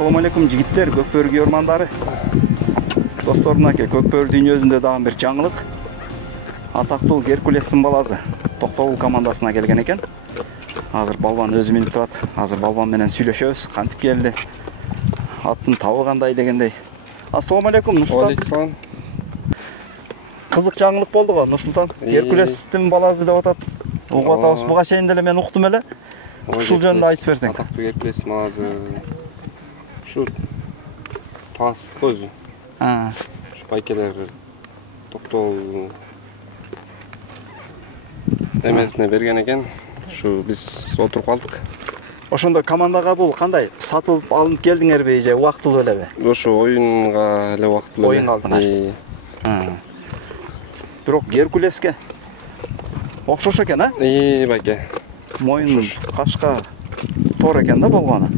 Assalamu alaikum жигиттер, Көкбөрү ормандары. Достор, мынакей Көкбөрү дүйнөсүндө дагы бир жаңылык. Атактуу Геркулестин баласы Токтогул командасына келген экен. Азыр балбан өзү минип турат. Азыр балбан менен сүйлөшөбүз. Кантип келди? Аттын табы кандай дегендей. Assalamu alaikum Нурсултан. Алейкум. Кызык жаңылык болду го, Нурсултан. Геркулестин баласы деп атат. Угуп атабыз. Буга чейин деле мен уктум эле. Ушул жөнүндө айтып берсең. Атактуу Геркулестин баласы. Şu tasdik özü. Şu baykeler Toktogul emesine bergen eken. Şu biz oturup kaldık. Ошондо командага бул кандай? Сатылып алынып келдиңерби же убактылуу элеби? Ошо оюнга эле убактылуу. Оюнга алдыңар. Бирок Геркулеске окшош экен, а? Байке. Моюн кашка тор экен да болгону.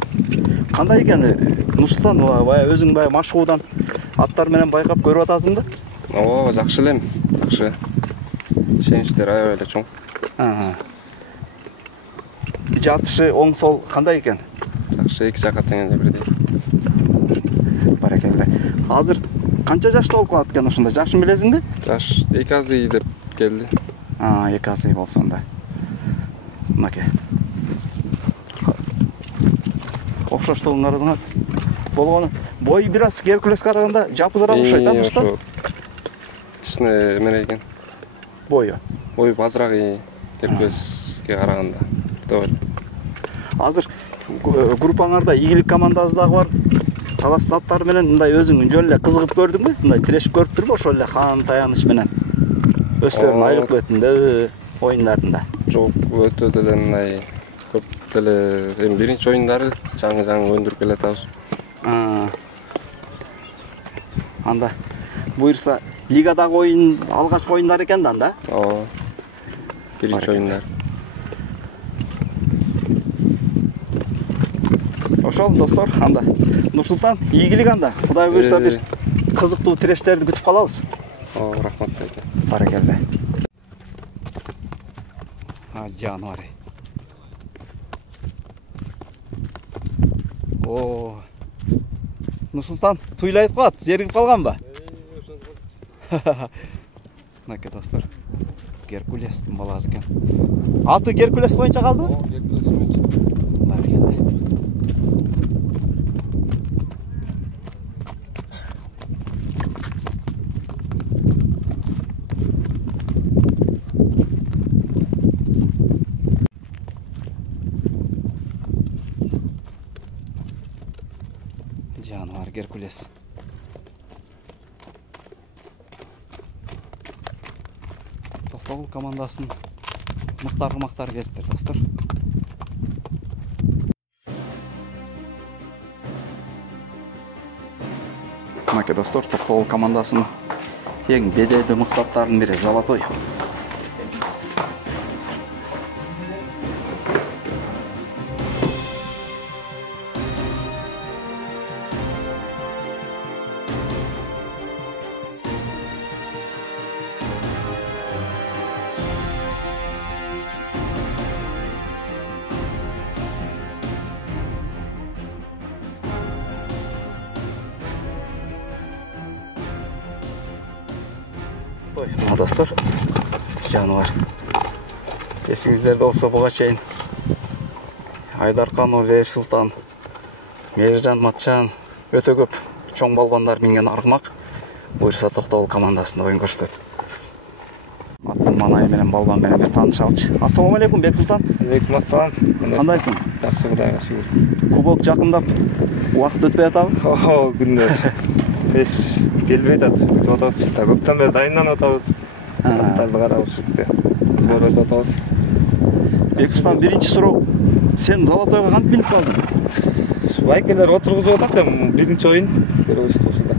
Кандай экен? Нурсултан, өзүң баягы машыгуудан аттар менен байкап көрүп атасыңбы? Ооба, жакшы элем. Жакшы. Ишеничтер аябай эле чоң. Жатышы оң сол кандай экен? Жакшы, эки жака тең эле бирдей. Баракелде. Азыр канча жашта болуп калат экен ошондо? Жашын билесиңби? Жаш 2 азый деп келди. 2 азый болсоң да. Мынакей. Окшоштугуңарыңар болгону. Бою бир аз Геркулеске караганда жапызыраак окшойт, а Нурсултан? Кичине эме экен. Бою азыраак Геркулеске караганда. Азыр группаңарда ийгилик командасы дагы бар. Таластын аттары менен мындай өзүң жөн эле кызыгып көрдүңбү? Мындай тирешип көрүптүрбү ошол эле хан таяныш менен? Өздөрүнүн айлык өтүндө, оюндарында. Жок, өтө деле мындай көп деле эми биринчи оюндары жаңы өндүрүп келатабыз. Анда буйрса лигадагы оюн алгачкы оюндар экен да анда? Ооба. Биринчи оюндар. Ошол достор, анда Нурсултан, ийгилик анда. Кудай буйрса бир кызыктуу тирештерди күтүп калабыз. Ооба, рахмат байке. Баракелде. Жануар. Нурсултан, туйлайтып калат, зеригип калганбы? Мынакей достор, Геркулестин баласы экен. Аты Геркулес боюнча калдыбы? Ооба, Геркулес боюнча. Баракелде. Жануар Геркулес. Токтогул командасынын мыктар келиптир достор. Мынакей достор, Токтогул командасынын эң беделдүү мыктаттарынын бири Золотой. Достор, жануар. Эсиңиздерде болсо буга чейин Айдарканов, Султан, Мээржан, Матчан өтө көп чоң балбандар минген аргымак буйрса Токтогул командасында оюн көрсөтөт. Аттын манайы менен балбан менен бир таанышалычы. Ассаламу алейкум, Бексултан. Алейкум ассалам. Кандайсың? Жакшы, Кудайга шүгүр. Кубок жакындап, убакыт өтпөй атабы? Оо, күндөр. Эч келбей атат. Күтүп атабыз биз да. Көптөн бери дайынданып атабыз. Аттарды карап ушуртте. Сбор өтүп атабыз. Бексултан, биринчи суроо. Сен Золотойго кантип минип калдың? Байкелер отургузуп атат эми биринчи оюн. Көрөбүз ушунда.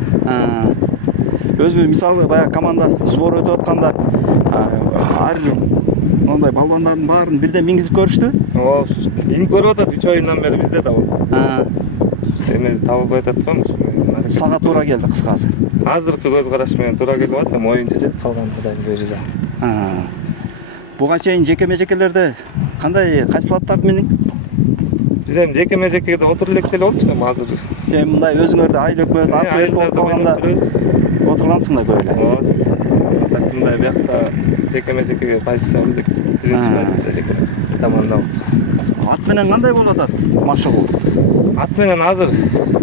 Өзү мисалы баягы команда сбор өтүп атканда ар мындай балбандардын баарын бирден мингизип көрүштүбү? Ооба, эми көрүп атат 3 оюндан бери бизде да бул. Эмес табылбай атат го. Сага туура келди кыскасы. Азыркы көз караш менен туура келип атат, эми оюн чечет, калган Кудай беризи. Буга чейин жекеме-жекелерде кандай кайсыл аттарды миниң? Биз эми жеке-жекеде отуруп элек деле болчу эми азыр. Сен мындай өзүңөрдү айыл өкмөт, ак өкмөт болуп калганда отургансың да көбүлө. Ооба. Мындай биякта жеке-жекеге позиция алдык. Биринчи позиция жеке команда. Ат менен кандай болуп атат машыгуу? Ат менен азыр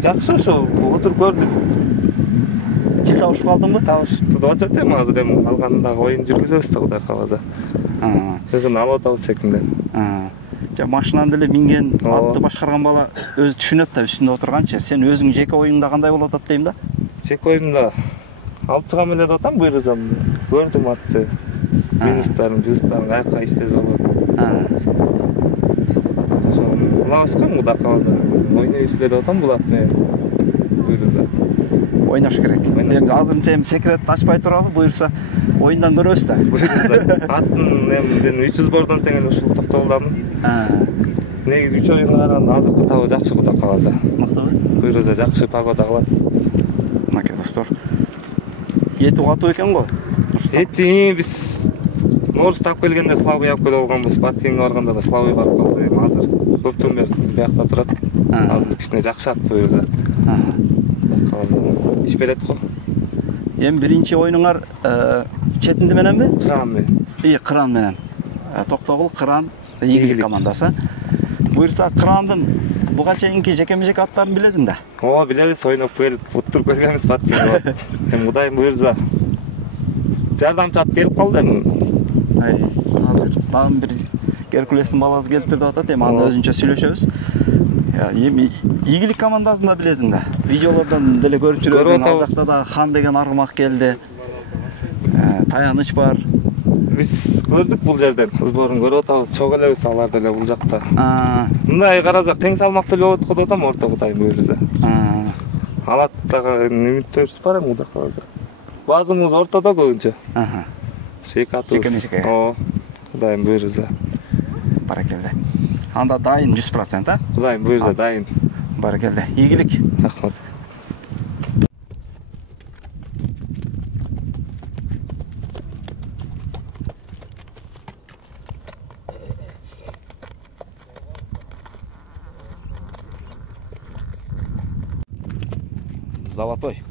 жакшы ошо отуруп көрдүк. Тил табышып калдыңбы? Табышты деп атат эми азыр эми калганындагы оюн жүргүзөбүз да Кудай кааласа. Өзүн алып атабыз секинден. Жа машинаны деле минген, атты башкарган бала өзү түшүнөт да үстүндө отурганчы. Сен өзүң жеке оюңда кандай болуп атат дейм да? Жеке оюмда алып чыгам эле деп атам буйрузам. Көрдүм атты. Минустарын, плюстарын каяка иштесе болот. Ошону кылабызкы Кудай кааласа. Ойнойбуз эле деп атам бул ат менен. Буйруза. Ойнош керек. Эми азырынча эми секрет ачпай туралы, буюрса оюндан көрөбүз да. Аттын эми мен 300 бордон тең эле ушул токтогулдамын. Негизи 3 оюнга караганда азыркы табы жакшы Кудай кааласа. Мыктыбы? Буйруза жакшы погода кылат. Мынакей достор. Эти катуу экен го. Эти биз Норус тап келгенде слабый алып келип алганбыз. Баткенге барганда да слабый барып калды. Эми азыр көптөн бери биякта турат. Азыр кичине жакшы ат буйруза. Иш берет го. Эми биринчи оюнуңар четинди мененби? Кыран менен. Кыран менен. Токтогул Кыран ийгилик командасы. Буюрса Кырандын буга чейинки жеке-жеке аттарын билесиң да? Ооба, билебиз, ойноп келип, уттуруп келгенбиз Баткенге. Эми Кудайым буйрса жардамчы ат келип калды эми. Азыр дагы бир Геркулестин баласы келиптир деп атат, эми аны өзүнчө сүйлөшөбүз. Эми ийгилик командасын да билесиң да. Видеолордон деле көрүп жүрөсүң, ал жакта да Хан деген аргымак келди. Таяныч бар. Биз көрдүк бул жерден, сборун көрүп атабыз, чогуу элебиз алар деле бул жакта. Мындай карасак тең салмактуу эле болот го деп атам, орто Кудайым буйрса. Алат дагы үмүттөрүбүз бар эми Кудай кааласа. Базымыз ортодо көбүнчө. Эки атыбыз. Ооба. Кудайым буйрса. Баракелде. Анда дайын 100%, а? Кудайым буйрса дайын. Баракелде. Ийгилик. Рахмат. Золотой.